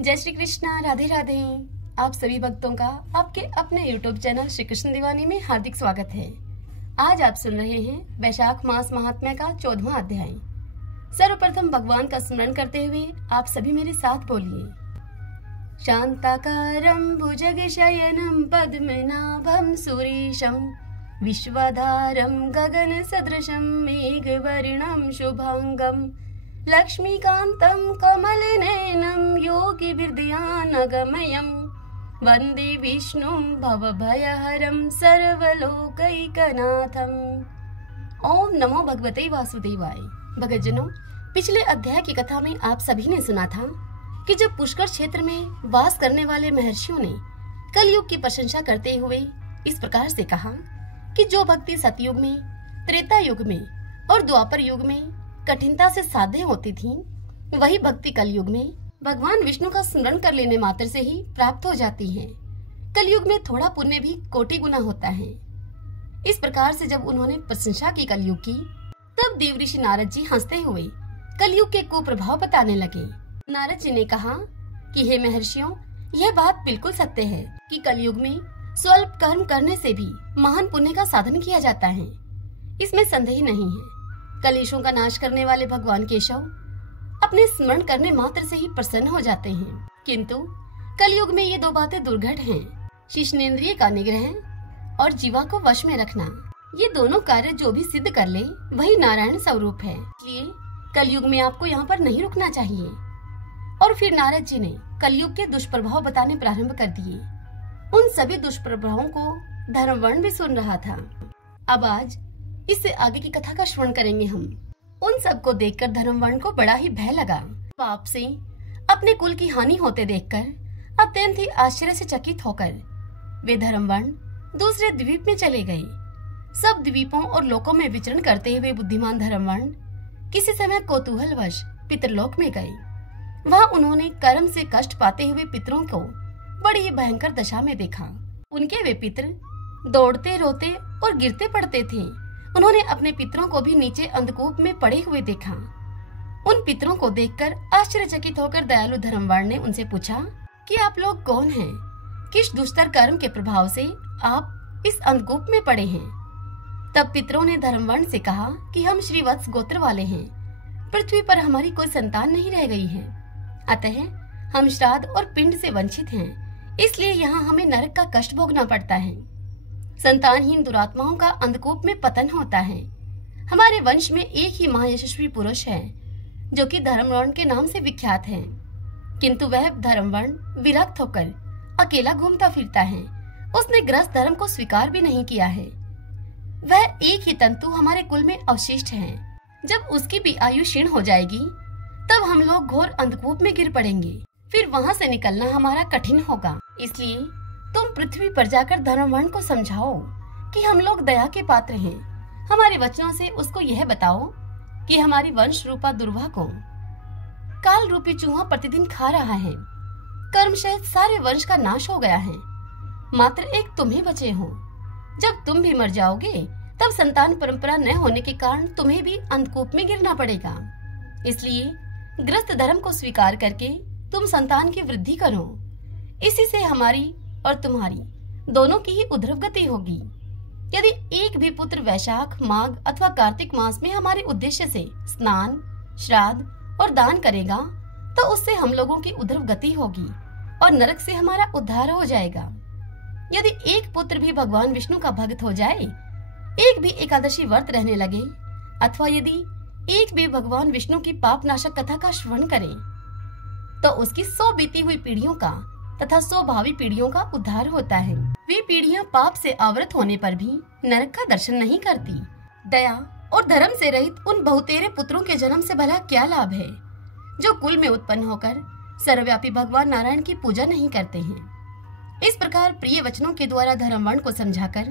जय श्री कृष्णा, राधे राधे। आप सभी भक्तों का आपके अपने YouTube चैनल श्री कृष्ण दीवानी में हार्दिक स्वागत है। आज आप सुन रहे हैं वैशाख मास महात्म्य का 14वां अध्याय। सर्वप्रथम भगवान का स्मरण करते हुए आप सभी मेरे साथ बोलिए। शांताकारं भुजगशयनं पद्मनाभं सुरेशं विश्वधारं गगन सदृशं मेघवर्णं शुभांगं लक्ष्मीकान्तं कमलनयनं योगिभिर्ध्यानगमयं वन्दे विष्णुं भवभयहरं सर्वलोकैकनाथम्। ओम नमो भगवते वासुदेवाय। भक्तजनों, पिछले अध्याय की कथा में आप सभी ने सुना था कि जब पुष्कर क्षेत्र में वास करने वाले महर्षियों ने कलयुग की प्रशंसा करते हुए इस प्रकार से कहा कि जो भक्ति सतयुग में, त्रेता युग में और द्वापर युग में कठिनता से साध्य होती थी, वही भक्ति कलयुग में भगवान विष्णु का स्मरण कर लेने मात्र से ही प्राप्त हो जाती है। कलयुग में थोड़ा पुण्य भी कोटि गुना होता है। इस प्रकार से जब उन्होंने प्रशंसा की कलयुग की, तब देवऋषि नारद जी हंसते हुए कलयुग के कुप्रभाव बताने लगे। नारद जी ने कहा कि हे महर्षियों, यह बात बिल्कुल सत्य है कि कलयुग में स्वल्प कर्म करने से भी महान पुण्य का साधन किया जाता है। इसमें संदेह नहीं है। कलेशों का नाश करने वाले भगवान केशव अपने स्मरण करने मात्र से ही प्रसन्न हो जाते हैं, किंतु कलयुग में ये दो बातें दुर्घट हैं। शिष्णेन्द्रिय का निग्रह और जीवा को वश में रखना, ये दोनों कार्य जो भी सिद्ध कर ले वही नारायण स्वरूप है। इसलिए कलयुग में आपको यहाँ पर नहीं रुकना चाहिए। और फिर नारद जी ने कलयुग के दुष्प्रभाव बताने प्रारंभ कर दिए। उन सभी दुष्प्रभावों को धर्मवर्ण भी सुन रहा था। अब आज इससे आगे की कथा का श्रवण करेंगे हम। उन सबको देखकर धर्मवर्ण को बड़ा ही भय लगा। पाप से अपने कुल की हानि होते देखकर अत्यंत ही आश्चर्य से चकित होकर वे धर्मवर्ण दूसरे द्वीप में चले गए। सब द्वीपों और लोकों में विचरण करते हुए बुद्धिमान धर्मवर्ण किसी समय कौतूहलवश पितरलोक में गए। वहां उन्होंने कर्म से कष्ट पाते हुए पितरों को बड़ी ही भयंकर दशा में देखा। उनके वे पितर दौड़ते, रोते और गिरते पड़ते थे। उन्होंने अपने पितरों को भी नीचे अंधकूप में पड़े हुए देखा। उन पितरों को देखकर आश्चर्यचकित होकर दयालु धर्मवर्ण ने उनसे पूछा कि आप लोग कौन हैं? किस दुष्टर कर्म के प्रभाव से आप इस अंधकूप में पड़े हैं? तब पितरों ने धर्मवर्ण से कहा कि हम श्रीवत्स गोत्र वाले हैं। पृथ्वी पर हमारी कोई संतान नहीं रह गई है, अतः हम श्राद्ध और पिंड से वंचित हैं। इसलिए यहाँ हमें नरक का कष्ट भोगना पड़ता है। संतानहीन दुरात्माओं का अंधकूप में पतन होता है। हमारे वंश में एक ही महायशस्वी पुरुष है जो कि धर्मवर्ण के नाम से विख्यात है, किंतु वह धर्मवर्ण विरक्त होकर अकेला घूमता फिरता है। उसने ग्रस्त धर्म को स्वीकार भी नहीं किया है। वह एक ही तंतु हमारे कुल में अवशिष्ट है। जब उसकी भी आयु क्षीण हो जाएगी, तब हम लोग घोर अंधकूप में गिर पड़ेंगे। फिर वहाँ से निकलना हमारा कठिन होगा। इसलिए तुम पृथ्वी पर जाकर धर्मवर्ण को समझाओ कि हम लोग दया के पात्र हैं। हमारे वचनों से उसको यह बताओ कि हमारी वंश रूपा दुर्वा को काल रूपी चूहा प्रतिदिन खा रहा है। कर्म सहित सारे वंश का नाश हो गया है, मात्र एक तुम ही बचे हो। जब तुम भी मर जाओगे, तब संतान परंपरा न होने के कारण तुम्हें भी अंधकूप में गिरना पड़ेगा। इसलिए ग्रस्त धर्म को स्वीकार करके तुम संतान की वृद्धि करो। इसी से हमारी और तुम्हारी दोनों की ही उद्धव गति होगी। यदि एक भी पुत्र वैशाख, माघ अथवा कार्तिक मास में हमारे उद्देश्य से स्नान, श्राद्ध और दान करेगा, तो उससे हम लोगों की उद्धव गति होगी और नरक से हमारा उद्धार हो जाएगा। यदि एक पुत्र भी भगवान विष्णु का भक्त हो जाए, एक भी एकादशी व्रत रहने लगे, अथवा यदि एक भी भगवान विष्णु की पाप नाशक कथा का श्रवण करे, तो उसकी 100 बीती हुई पीढ़ियों का तथा 100 भावी पीढ़ियों का उद्धार होता है। वे पीढ़ियां पाप से आवृत होने पर भी नरक का दर्शन नहीं करती। दया और धर्म से रहित उन बहुतेरे पुत्रों के जन्म से भला क्या लाभ है, जो कुल में उत्पन्न होकर सर्वव्यापी भगवान नारायण की पूजा नहीं करते हैं। इस प्रकार प्रिय वचनों के द्वारा धर्मवर्ण को समझाकर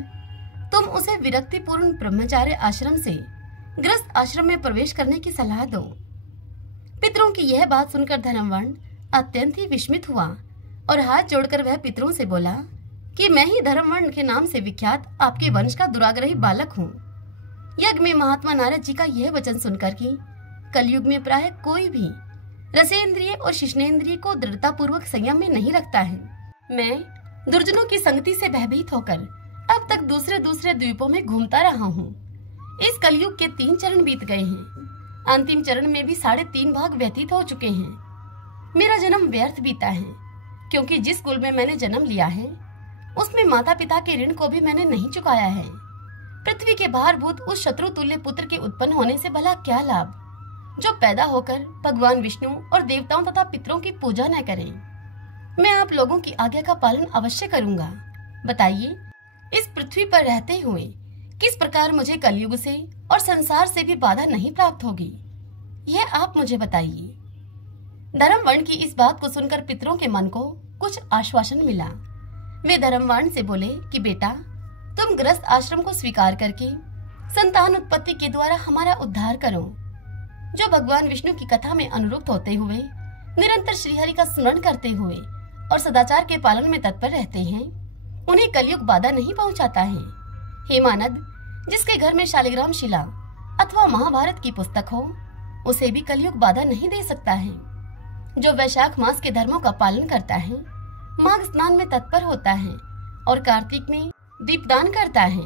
तुम उसे विरक्ति पूर्ण ब्रह्मचार्य आश्रम से ग्रस्त आश्रम में प्रवेश करने की सलाह दो। पितरों की यह बात सुनकर धर्मवर्ण अत्यंत ही विस्मित हुआ और हाथ जोड़कर वह पितरों से बोला कि मैं ही धर्मवर्ण के नाम से विख्यात आपके वंश का दुराग्रही बालक हूँ। यज्ञ में महात्मा नारद जी का यह वचन सुनकर कि कलयुग में प्राय कोई भी रसेंद्रिय और शिश्नेंद्रिय को दृढ़ता पूर्वक संयम में नहीं रखता है। मैं दुर्जनों की संगति से भयभीत होकर अब तक दूसरे दूसरे द्वीपों में घूमता रहा हूँ। इस कलयुग के 3 चरण बीत गए हैं। अंतिम चरण में भी 3.5 भाग व्यतीत हो चुके हैं। मेरा जन्म व्यर्थ बीता है, क्योंकि जिस कुल में मैंने जन्म लिया है उसमें माता पिता के ऋण को भी मैंने नहीं चुकाया है। पृथ्वी के भारभूत उस शत्रु तुल्य पुत्र के उत्पन्न होने से भला क्या लाभ, जो पैदा होकर भगवान विष्णु और देवताओं तथा पितरों की पूजा न करें। मैं आप लोगों की आज्ञा का पालन अवश्य करूंगा। बताइए, इस पृथ्वी पर रहते हुए किस प्रकार मुझे कलयुग से और संसार से भी बाधा नहीं प्राप्त होगी, यह आप मुझे बताइए। धर्मवर्ण की इस बात को सुनकर पितरों के मन को कुछ आश्वासन मिला। वे धर्मवर्ण से बोले कि बेटा, तुम गृहस्थ आश्रम को स्वीकार करके संतान उत्पत्ति के द्वारा हमारा उद्धार करो। जो भगवान विष्णु की कथा में अनुरुक्त होते हुए निरंतर श्रीहरि का स्मरण करते हुए और सदाचार के पालन में तत्पर रहते हैं, उन्हें कलयुग बाधा नहीं पहुंचाता है। हे मानद, जिसके घर में शालिग्राम शिला अथवा महाभारत की पुस्तक हो, उसे भी कलयुग बाधा नहीं दे सकता है। जो वैशाख मास के धर्मों का पालन करता है, माघ स्नान में तत्पर होता है और कार्तिक में दीपदान करता है,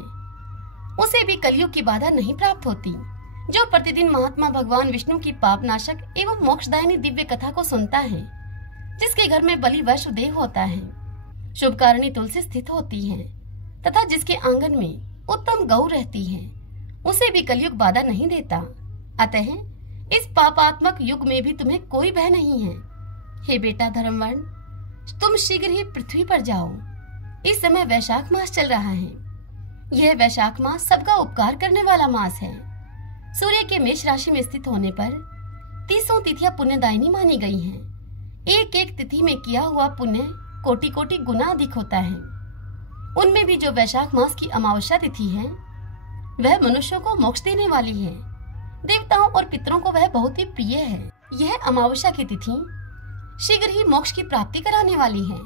उसे भी कलयुग की बाधा नहीं प्राप्त होती। जो प्रतिदिन महात्मा भगवान विष्णु की पापनाशक एवं मोक्षदायिनी दिव्य कथा को सुनता है, जिसके घर में बलि वैश्वदेव होता है, शुभकारिणी तुलसी स्थित होती है तथा जिसके आंगन में उत्तम गौ रहती है, उसे भी कलयुग बाधा नहीं देता। अतः इस पापात्मक युग में भी तुम्हें कोई भय नहीं है। हे बेटा धर्मवर्ण, तुम शीघ्र ही पृथ्वी पर जाओ। इस समय वैशाख मास चल रहा है। यह वैशाख मास सबका उपकार करने वाला मास है। सूर्य के मेष राशि में स्थित होने पर 30 तिथियां पुण्यदायिनी मानी गई हैं। एक एक तिथि में किया हुआ पुण्य कोटि कोटि गुना अधिक होता है। उनमें भी जो वैशाख मास की अमावस्या तिथि है, वह मनुष्यों को मोक्ष देने वाली है। देवताओं और पितरों को वह बहुत ही प्रिय है। यह अमावस्या की तिथि शीघ्र ही मोक्ष की प्राप्ति कराने वाली है।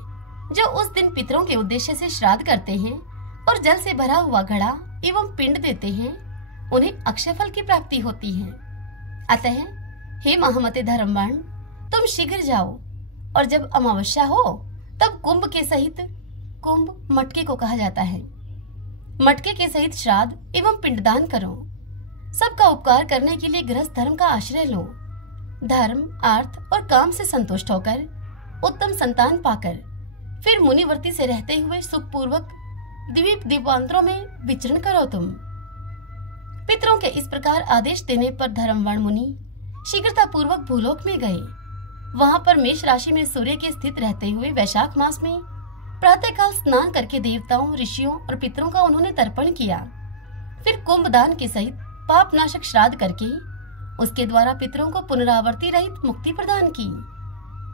जो उस दिन पितरों के उद्देश्य से श्राद्ध करते हैं और जल से भरा हुआ घड़ा एवं पिंड देते हैं, उन्हें अक्षय फल की प्राप्ति होती है। अतः हे महामते धर्मवर्ण, तुम शीघ्र जाओ और जब अमावस्या हो तब कुंभ के सहित, कुंभ मटके को कहा जाता है, मटके के सहित श्राद्ध एवं पिंडदान करो। सबका उपकार करने के लिए गृहस्थ धर्म का आश्रय लो। धर्म, अर्थ और काम से संतुष्ट होकर उत्तम संतान पाकर फिर मुनिवर्ती से रहते हुए सुखपूर्वक द्वीप द्वीपांतरों में विचरण करो। तुम पितरों के इस प्रकार आदेश देने पर धर्मवर्ण मुनि शीघ्रता पूर्वक भूलोक में गए। वहां पर मेष राशि में सूर्य के स्थित रहते हुए वैशाख मास में प्रातःकाल स्नान करके देवताओं, ऋषियों और पितरों का उन्होंने तर्पण किया। फिर कुंभदान के सहित पाप नाशक श्राद्ध करके उसके द्वारा पितरों को पुनरावर्ती रहित मुक्ति प्रदान की।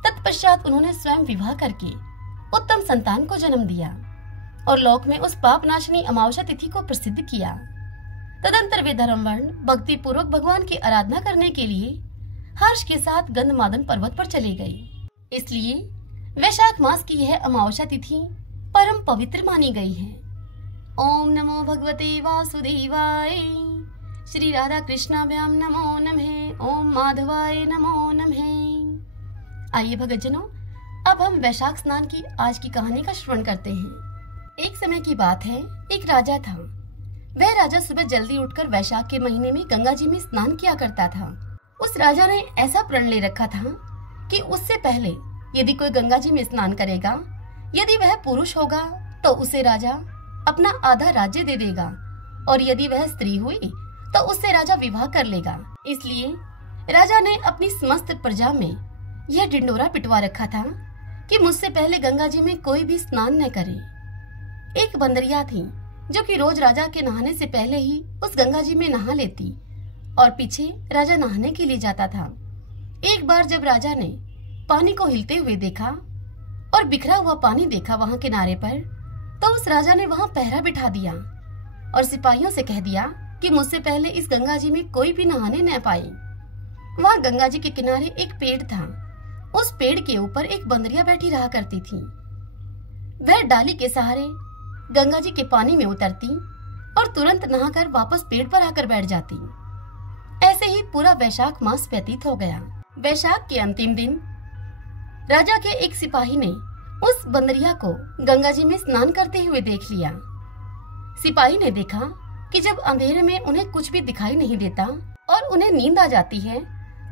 तत्पश्चात उन्होंने स्वयं विवाह करके उत्तम संतान को जन्म दिया और लोक में उस पाप नाशनी अमावस्या तिथि को प्रसिद्ध किया। तदंतर वे धर्मवर्ण भक्ति पूर्वक भगवान की आराधना करने के लिए हर्ष के साथ गंधमादन पर्वत पर चले गए। इसलिए वैशाख मास की यह अमावस्या तिथि परम पवित्र मानी गई है। ओम नमो भगवते वासुदेवाय। श्री राधा कृष्णाभ्याम नमो नमः। ओम माधवाय नमो नमः। आइए भगतजनों, अब हम वैशाख स्नान की आज की कहानी का श्रवण करते हैं। एक समय की बात है, एक राजा था। वह राजा सुबह जल्दी उठकर वैशाख के महीने में गंगा जी में स्नान किया करता था। उस राजा ने ऐसा प्रण ले रखा था कि उससे पहले यदि कोई गंगा जी में स्नान करेगा, यदि वह पुरुष होगा तो उसे राजा अपना आधा राज्य दे देगा, और यदि वह स्त्री हुई तो उससे राजा विवाह कर लेगा। इसलिए राजा ने अपनी समस्त प्रजा में यह ढिंडोरा पिटवा रखा था कि मुझसे पहले गंगा जी में कोई भी स्नान न करे। एक बंदरिया थी जो कि रोज राजा के नहाने से पहले ही उस गंगा जी में नहा लेती और पीछे राजा नहाने के लिए जाता था। एक बार जब राजा ने पानी को हिलते हुए देखा और बिखरा हुआ पानी देखा वहां किनारे पर, तो उस राजा ने वहां पहरा बिठा दिया और सिपाहियों से कह दिया कि मुझसे पहले इस गंगा जी में कोई भी नहाने न पाए। वहां गंगा जी के किनारे एक पेड़ था। उस पेड़ के ऊपर एक बंदरिया बैठी रहा करती थी। वह डाली के सहारे गंगा जी के पानी में उतरती और तुरंत नहाकर वापस पेड़ पर आकर बैठ जाती। ऐसे ही पूरा वैशाख मास व्यतीत हो गया। वैशाख के अंतिम दिन राजा के एक सिपाही ने उस बंदरिया को गंगा जी में स्नान करते हुए देख लिया। सिपाही ने देखा कि जब अंधेरे में उन्हें कुछ भी दिखाई नहीं देता और उन्हें नींद आ जाती है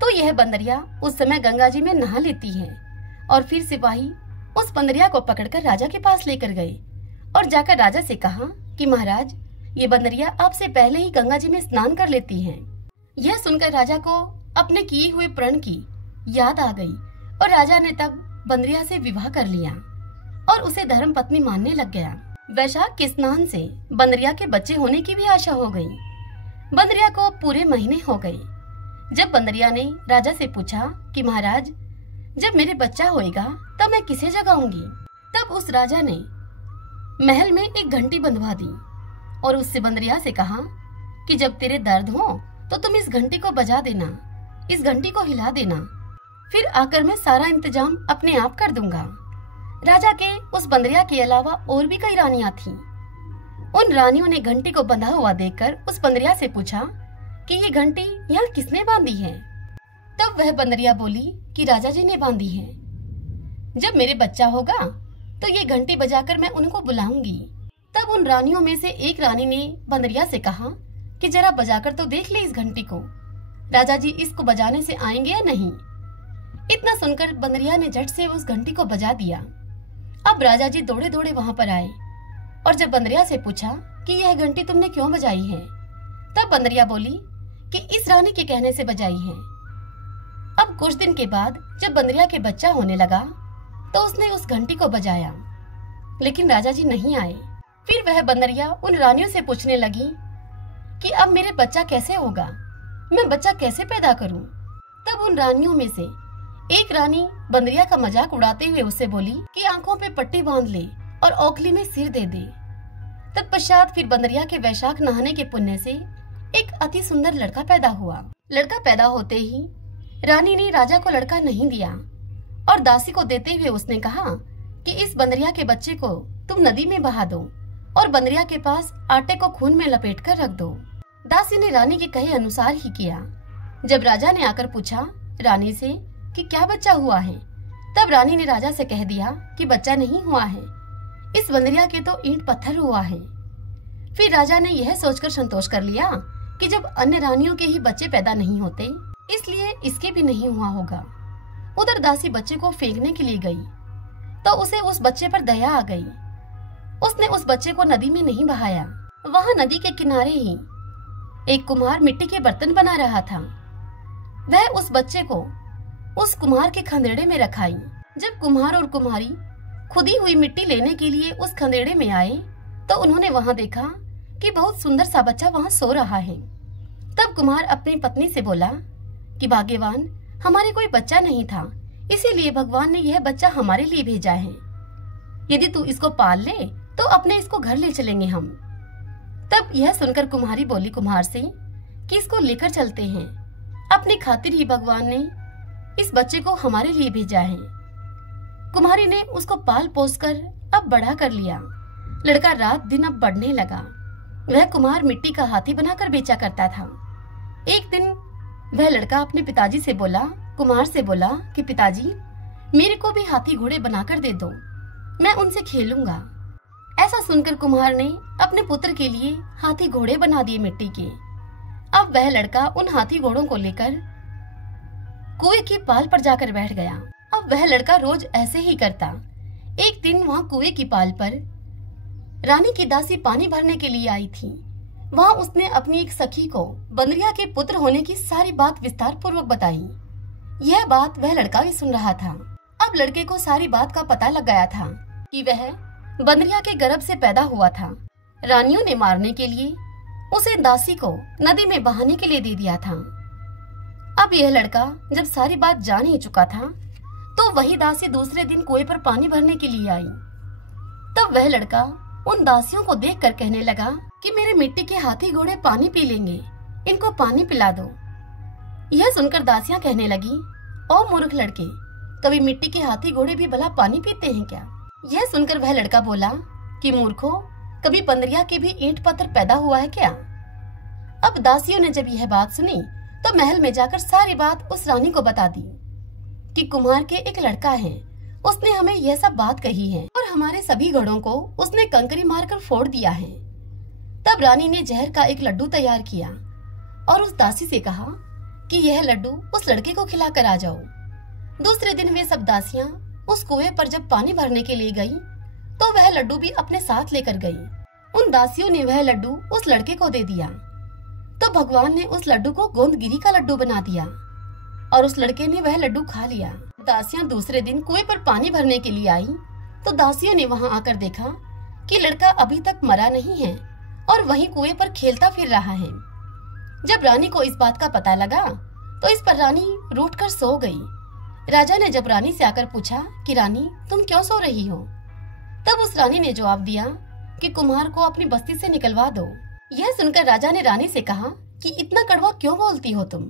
तो यह बंदरिया उस समय गंगा जी में नहा लेती है। और फिर सिपाही उस बंदरिया को पकड़कर राजा के पास लेकर गए और जाकर राजा से कहा कि महाराज, ये बंदरिया आपसे पहले ही गंगा जी में स्नान कर लेती है। यह सुनकर राजा को अपने किए हुए प्रण की याद आ गई और राजा ने तब बंदरिया से विवाह कर लिया और उसे धर्म पत्नी मानने लग गया। वैशाख के स्नान से बंदरिया के बच्चे होने की भी आशा हो गई। बंदरिया को पूरे महीने हो गए। जब बंदरिया ने राजा से पूछा कि महाराज, जब मेरे बच्चा होएगा तब मैं किसे जगाऊंगी, तब उस राजा ने महल में एक घंटी बंधवा दी और उससे बंदरिया से कहा कि जब तेरे दर्द हो तो तुम इस घंटी को बजा देना, इस घंटी को हिला देना, फिर आकर मैं सारा इंतजाम अपने आप कर दूंगा। राजा के उस बंदरिया के अलावा और भी कई रानियां थीं। उन रानियों ने घंटी को बंधा हुआ देखकर उस बंदरिया से पूछा कि ये घंटी यहाँ किसने बांधी है। तब वह बंदरिया बोली कि राजा जी ने बांधी है। जब मेरे बच्चा होगा तो ये घंटी बजाकर मैं उनको बुलाऊंगी। तब उन रानियों में से एक रानी ने बंदरिया से कहा कि जरा बजाकर तो देख ले इस घंटी को, राजा जी इसको बजाने से आएंगे या नहीं। इतना सुनकर बंदरिया ने झट से उस घंटी को बजा दिया। अब राजा जी दौड़े दौड़े वहां पर आए और जब बंदरिया से पूछा कि यह घंटी तुमने क्यों बजाई है, तब बंदरिया बोली कि इस रानी के कहने से बजाई है। अब कुछ दिन के बाद जब बंदरिया के बच्चा होने लगा तो उसने उस घंटी को बजाया, लेकिन राजा जी नहीं आए। फिर वह बंदरिया उन रानियों से पूछने लगी कि अब मेरे बच्चा कैसे होगा, मैं बच्चा कैसे पैदा करूं। तब उन रानियों में से एक रानी बंदरिया का मजाक उड़ाते हुए उससे बोली कि आंखों पे पट्टी बांध ले और औखली में सिर दे दे। तत्पश्चात फिर बंदरिया के वैशाख नहाने के पुण्य से एक अति सुंदर लड़का पैदा हुआ। लड़का पैदा होते ही रानी ने राजा को लड़का नहीं दिया और दासी को देते हुए उसने कहा कि इस बंदरिया के बच्चे को तुम नदी में बहा दो और बंदरिया के पास आटे को खून में लपेट कर रख दो। दासी ने रानी के कहे अनुसार ही किया। जब राजा ने आकर पूछा रानी से कि क्या बच्चा हुआ है, तब रानी ने राजा से कह दिया कि बच्चा नहीं हुआ है, इस बंदरिया के तो ईंट पत्थर हुआ है। फिर राजा ने यह सोचकर संतोष कर लिया कि जब अन्य रानियों के ही बच्चे पैदा नहीं होते, इसलिए इसके भी नहीं हुआ होगा। उधर दासी बच्चे को फेंकने के लिए गई तो उसे उस बच्चे पर दया आ गई। उसने उस बच्चे को नदी में नहीं बहाया। वहां नदी के किनारे ही एक कुम्हार मिट्टी के बर्तन बना रहा था। वह उस बच्चे को उस कुम्हार के खंदेड़े में रखाई। जब कुम्हार और कुम्हारी खुदी हुई मिट्टी लेने के लिए उस खंदेड़े में आए तो उन्होंने वहां देखा कि बहुत सुंदर सा बच्चा वहां सो रहा है। तब कुम्हार अपनी पत्नी से बोला कि भाग्यवान, हमारे कोई बच्चा नहीं था, इसीलिए भगवान ने यह बच्चा हमारे लिए भेजा है। यदि तू इसको पाल ले तो अपने इसको घर ले चलेंगे हम। तब यह सुनकर कुम्हारी बोली कुम्हार से कि इसको लेकर चलते हैं, अपनी खातिर ही भगवान ने इस बच्चे को हमारे लिए भेजा है। कुम्हारी ने उसको पाल पोस कर अब बड़ा कर लिया। लड़का रात दिन अब बढ़ने लगा। वह कुम्हार मिट्टी का हाथी बनाकर बेचा करता था। एक दिन वह लड़का अपने पिताजी से बोला, कुम्हार से बोला कि पिताजी, मेरे को भी हाथी घोड़े बनाकर दे दो, मैं उनसे खेलूंगा। ऐसा सुनकर कुम्हार ने अपने पुत्र के लिए हाथी घोड़े बना दिए मिट्टी के। अब वह लड़का उन हाथी घोड़ों को लेकर कुएं की पाल पर जाकर बैठ गया। अब वह लड़का रोज ऐसे ही करता। एक दिन वहां कुएं की पाल पर रानी की दासी पानी भरने के लिए आई थी। वहां उसने अपनी एक सखी को बंदरिया के पुत्र होने की सारी बात विस्तार पूर्वक बताई। यह बात वह लड़का भी सुन रहा था। अब लड़के को सारी बात का पता लग गया था कि वह बंदरिया के गर्भ से पैदा हुआ था। रानियों ने मारने के लिए उसे दासी को नदी में बहाने के लिए दे दिया था। अब यह लड़का जब सारी बात जान ही चुका था तो वही दासी दूसरे दिन कुएं पर पानी भरने के लिए आई। तब वह लड़का उन दासियों को देखकर कहने लगा कि मेरे मिट्टी के हाथी घोड़े पानी पी लेंगे, इनको पानी पिला दो। यह सुनकर दासियां कहने लगी, ओ मूर्ख लड़के, कभी मिट्टी के हाथी घोड़े भी भला पानी पीते हैं क्या? यह सुनकर वह लड़का बोला कि मूर्खो, कभी बंदरिया के भी ईंट पत्थर पैदा हुआ है क्या? अब दासियों ने जब यह बात सुनी तो महल में जाकर सारी बात उस रानी को बता दी कि कुम्हार के एक लड़का है, उसने हमें यह सब बात कही है और हमारे सभी घड़ों को उसने कंकरी मारकर फोड़ दिया है। तब रानी ने जहर का एक लड्डू तैयार किया और उस दासी से कहा कि यह लड्डू उस लड़के को खिलाकर आ जाओ। दूसरे दिन वे सब दासियां उस कुएं पर जब पानी भरने के लिए गई तो वह लड्डू भी अपने साथ लेकर गई। उन दासियों ने वह लड्डू उस लड़के को दे दिया तो भगवान ने उस लड्डू को गोंदगिरी का लड्डू बना दिया और उस लड़के ने वह लड्डू खा लिया। दासियां दूसरे दिन कुएं पर पानी भरने के लिए आई तो दासियों ने वहां आकर देखा कि लड़का अभी तक मरा नहीं है और वहीं कुएं पर खेलता फिर रहा है। जब रानी को इस बात का पता लगा तो इस पर रानी रूठ कर सो गई। राजा ने जब रानी से आकर पूछा कि रानी तुम क्यों सो रही हो, तब उस रानी ने जवाब दिया कि कुम्हार को अपनी बस्ती से निकलवा दो। यह सुनकर राजा ने रानी से कहा कि इतना कड़वा क्यों बोलती हो तुम,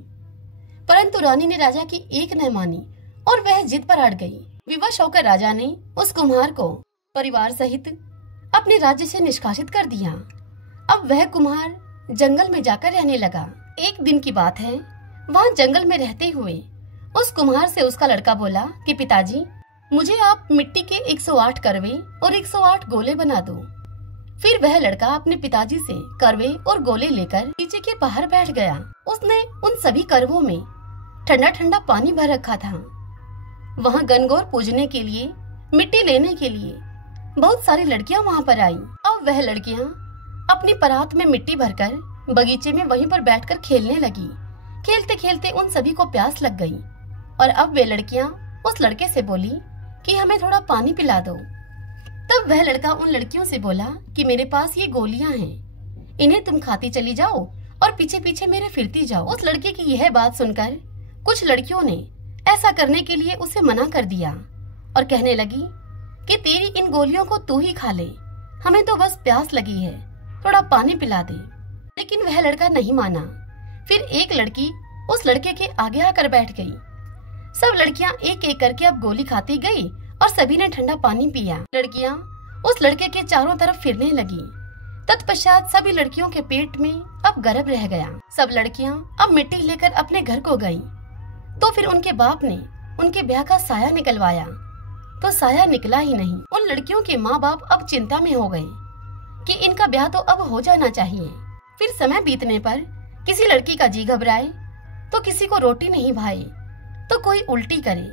परंतु रानी ने राजा की एक न मानी और वह जिद पर अड़ गई। विवश होकर राजा ने उस कुम्हार को परिवार सहित अपने राज्य से निष्कासित कर दिया। अब वह कुम्हार जंगल में जाकर रहने लगा। एक दिन की बात है, वहाँ जंगल में रहते हुए उस कुम्हार से उसका लड़का बोला कि पिताजी मुझे आप मिट्टी के 108 करवे और 108 गोले बना दो। फिर वह लड़का अपने पिताजी से करवे और गोले लेकर नीचे के बाहर बैठ गया। उसने उन सभी करवों में ठंडा ठंडा पानी भर रखा था। वहाँ गनगौर पूजने के लिए, मिट्टी लेने के लिए बहुत सारी लड़कियां वहाँ पर आई। अब वह लड़कियां अपनी परात में मिट्टी भरकर बगीचे में वहीं पर बैठकर खेलने लगी। खेलते खेलते उन सभी को प्यास लग गई और अब वे लड़कियां उस लड़के से बोली कि हमें थोड़ा पानी पिला दो। तब वह लड़का उन लड़कियों से बोला कि मेरे पास ये गोलियां हैं, इन्हें तुम खाती चली जाओ और पीछे पीछे मेरे फिरती जाओ। उस लड़के की यह बात सुनकर कुछ लड़कियों ने ऐसा करने के लिए उसे मना कर दिया और कहने लगी कि तेरी इन गोलियों को तू ही खा ले, हमें तो बस प्यास लगी है, थोड़ा पानी पिला दे। लेकिन वह लड़का नहीं माना। फिर एक लड़की उस लड़के के आगे आकर बैठ गई। सब लड़कियां एक एक करके अब गोली खाती गई और सभी ने ठंडा पानी पिया। लड़कियां उस लड़के के चारों तरफ फिरने लगी। तत्पश्चात सभी लड़कियों के पेट में अब गर्भ रह गया। सब लड़कियां अब मिट्टी लेकर अपने घर को गईं। तो फिर उनके बाप ने उनके ब्याह का साया निकलवाया तो साया निकला ही नहीं। उन लड़कियों के माँ बाप अब चिंता में हो गए कि इनका ब्याह तो अब हो जाना चाहिए। फिर समय बीतने पर किसी लड़की का जी घबराए तो किसी को रोटी नहीं भाए तो कोई उल्टी करे।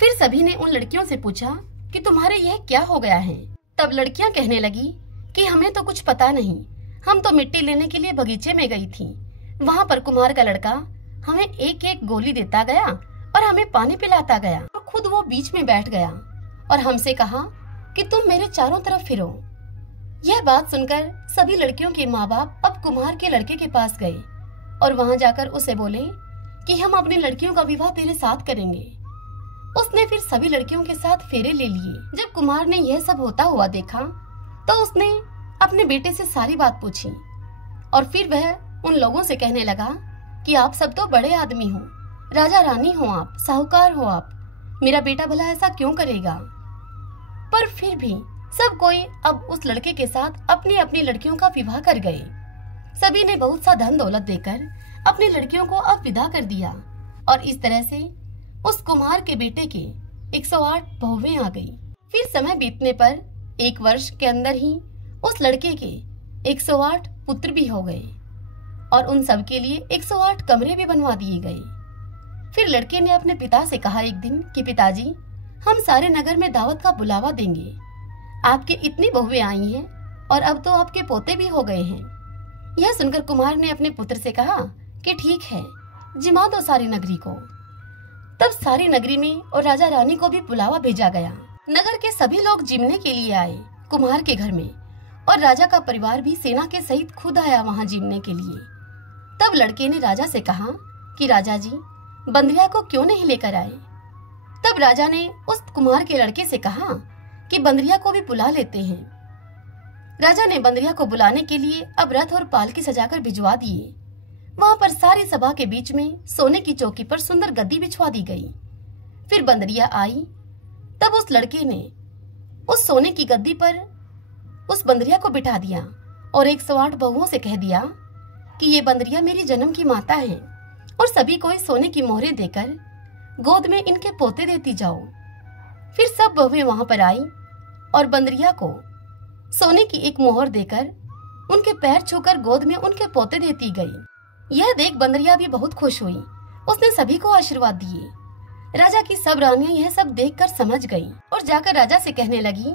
फिर सभी ने उन लड़कियों से पूछा कि तुम्हारे यह क्या हो गया है। तब लड़कियां कहने लगी कि हमें तो कुछ पता नहीं, हम तो मिट्टी लेने के लिए बगीचे में गई थी। वहाँ पर कुम्हार का लड़का हमें एक एक गोली देता गया और हमें पानी पिलाता गया और खुद वो बीच में बैठ गया और हमसे कहा कि तुम मेरे चारों तरफ फिरो। यह बात सुनकर सभी लड़कियों के माँ बाप अब कुम्हार के लड़के के पास गए और वहाँ जाकर उसे बोले कि हम अपनी लड़कियों का विवाह तेरे साथ करेंगे। उसने फिर सभी लड़कियों के साथ फेरे ले लिए। जब कुम्हार ने यह सब होता हुआ देखा तो उसने अपने बेटे से सारी बात पूछी और फिर वह उन लोगों से कहने लगा कि आप सब तो बड़े आदमी हो, राजा रानी हो, आप साहूकार हो, आप मेरा बेटा भला ऐसा क्यों करेगा। पर फिर भी सब कोई अब उस लड़के के साथ अपनी अपनी लड़कियों का विवाह कर गए। सभी ने बहुत सा धन दौलत देकर अपनी लड़कियों को अब विदा कर दिया और इस तरह से उस कुम्हार के बेटे के 108 बहुएं आ गई। फिर समय बीतने पर 1 वर्ष के अंदर ही उस लड़के के 108 पुत्र भी हो गए और उन सब के लिए 108 कमरे भी बनवा दिए गए। फिर लड़के ने अपने पिता से कहा एक दिन कि पिताजी, हम सारे नगर में दावत का बुलावा देंगे। आपके इतनी बहुएं आई हैं और अब तो आपके पोते भी हो गए हैं। यह सुनकर कुम्हार ने अपने पुत्र से कहा कि ठीक है, जिमा दो सारी नगरी को। तब सारी नगरी में और राजा रानी को भी बुलावा भेजा गया। नगर के सभी लोग जिमने के लिए आए कुम्हार के घर में और राजा का परिवार भी सेना के सहित खुद आया वहां जिमने के लिए। तब लड़के ने राजा से कहा कि राजा जी, बंदरिया को क्यों नहीं लेकर आए। तब राजा ने उस कुम्हार के लड़के से कहा कि बंदरिया को भी बुला लेते हैं। राजा ने बंदरिया को बुलाने के लिए अब रथ और पालकी सजाकर भिजवा दिए। वहां पर सारी सभा के बीच में सोने की चौकी पर सुंदर गद्दी बिछवा दी गई। फिर बंदरिया आई। तब उस लड़के ने उस सोने की गद्दी पर उस बंदरिया को बिठा दिया और 108 बहुओं से कह दिया कि ये बंदरिया मेरी जन्म की माता है और सभी को सोने की मोहरें देकर गोद में इनके पोते देती जाओ। फिर सब बहुएं वहां पर आई और बंदरिया को सोने की एक मोहर देकर उनके पैर छूकर गोद में उनके पोते देती गई। यह देख बंदरिया भी बहुत खुश हुई। उसने सभी को आशीर्वाद दिए। राजा की सब रानियां यह सब देखकर समझ गईं और जाकर राजा से कहने लगी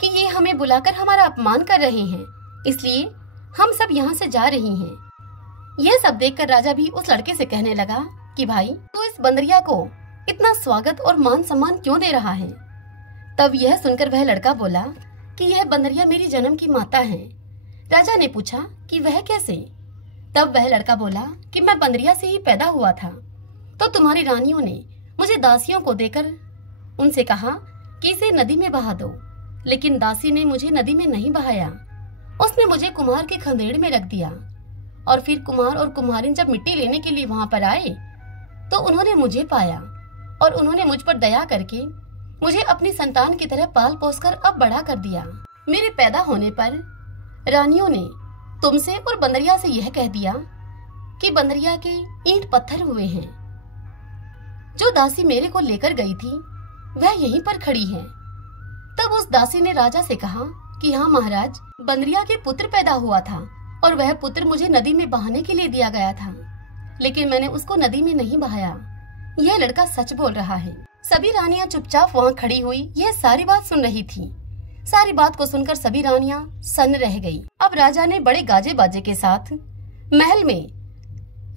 कि ये हमें बुलाकर हमारा अपमान कर रहे हैं, इसलिए हम सब यहाँ से जा रही हैं। यह सब देखकर राजा भी उस लड़के से कहने लगा कि भाई तू इस बंदरिया को इतना स्वागत और मान सम्मान क्यों दे रहा है। तब यह सुनकर वह लड़का बोला कि यह बंदरिया मेरी जन्म की माता है। राजा ने पूछा कि वह कैसे। तब वह लड़का बोला कि मैं बंदरिया से ही पैदा हुआ था, तो तुम्हारी रानियों ने मुझे दासियों को देकर उनसे कहा कि इसे नदी में बहा दो, लेकिन दासी ने मुझे नदी में नहीं बहाया। उसने मुझे कुम्हार के खंदेड़ में रख दिया और फिर कुम्हार और कुम्हारिन जब मिट्टी लेने के लिए वहां पर आए तो उन्होंने मुझे पाया और उन्होंने मुझ पर दया करके मुझे अपनी संतान की तरह पाल पोसकर अब बड़ा कर दिया। मेरे पैदा होने पर रानियों ने तुमसे और बंदरिया से यह कह दिया कि बंदरिया के ईंट पत्थर हुए हैं। जो दासी मेरे को लेकर गई थी वह यहीं पर खड़ी है। तब उस दासी ने राजा से कहा कि हाँ महाराज, बंदरिया के पुत्र पैदा हुआ था और वह पुत्र मुझे नदी में बहाने के लिए दिया गया था, लेकिन मैंने उसको नदी में नहीं बहाया। यह लड़का सच बोल रहा है। सभी रानियां चुपचाप वहां खड़ी हुई यह सारी बात सुन रही थी। सारी बात को सुनकर सभी रानियां सन्न रह गई। अब राजा ने बड़े गाजे बाजे के साथ महल में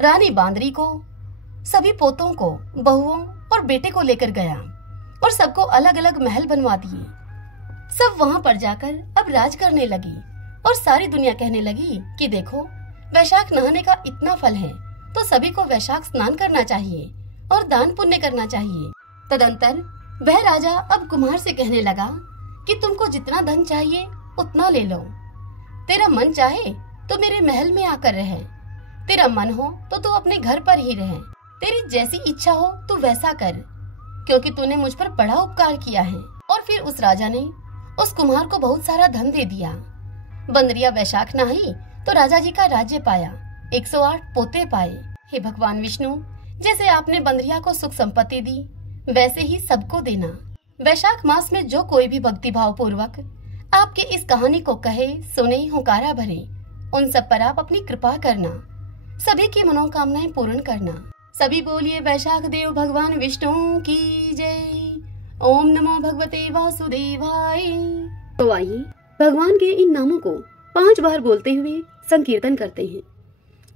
रानी बांदरी को, सभी पोतों को, बहुओं और बेटे को लेकर गया और सबको अलग अलग महल बनवा दिए। सब वहां पर जाकर अब राज करने लगी और सारी दुनिया कहने लगी कि देखो, वैशाख नहाने का इतना फल है तो सभी को वैशाख स्नान करना चाहिए और दान पुण्य करना चाहिए। तदंतर वह राजा अब कुम्हार से कहने लगा कि तुमको जितना धन चाहिए उतना ले लो। तेरा मन चाहे तो मेरे महल में आकर रहे, तेरा मन हो तो तू अपने घर पर ही रहे। तेरी जैसी इच्छा हो तू वैसा कर, क्योंकि तूने मुझ पर बड़ा उपकार किया है। और फिर उस राजा ने उस कुम्हार को बहुत सारा धन दे दिया। बंदरिया वैशाख नहाई तो राजा जी का राज्य पाया, 108 पोते पाए। हे भगवान विष्णु, जैसे आपने बंदरिया को सुख संपत्ति दी वैसे ही सबको देना। वैशाख मास में जो कोई भी भक्ति भाव पूर्वक आपके इस कहानी को कहे, सुने, हुंकारा भरे, उन सब पर आप अपनी कृपा करना, सभी की मनोकामनाएं पूर्ण करना। सभी बोलिए वैशाख देव भगवान विष्णु की जय। ओम नमो भगवते वासुदेवाय। तो आइए भगवान के इन नामों को 5 बार बोलते हुए संकीर्तन करते हैं।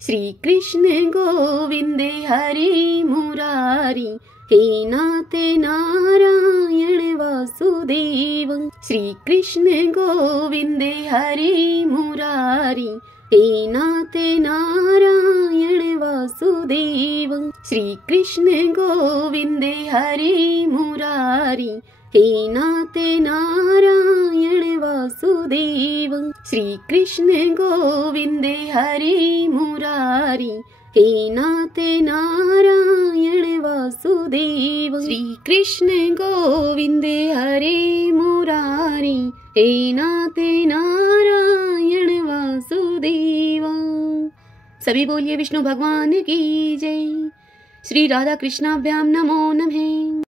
श्री कृष्ण गोविंदे हरि मुरारी, हे नाथ नारायण वासुदेव। श्री कृष्ण गोविंदे हरि मुरारी, हे नाथ नारायण वासुदेव। श्री कृष्ण गोविंदे हरि मुरारी, हे नाथ नारायण वासुदेव। श्री कृष्ण गोविंदे हरि मुरारी, हे नाथ नारायण वासुदेव। श्री कृष्ण गोविंदे हरि मुरारी, हे नाथ नारायण वासुदेव। सभी बोलिए विष्णु भगवान की जय। श्री राधा कृष्णाभ्याम नमो नमः।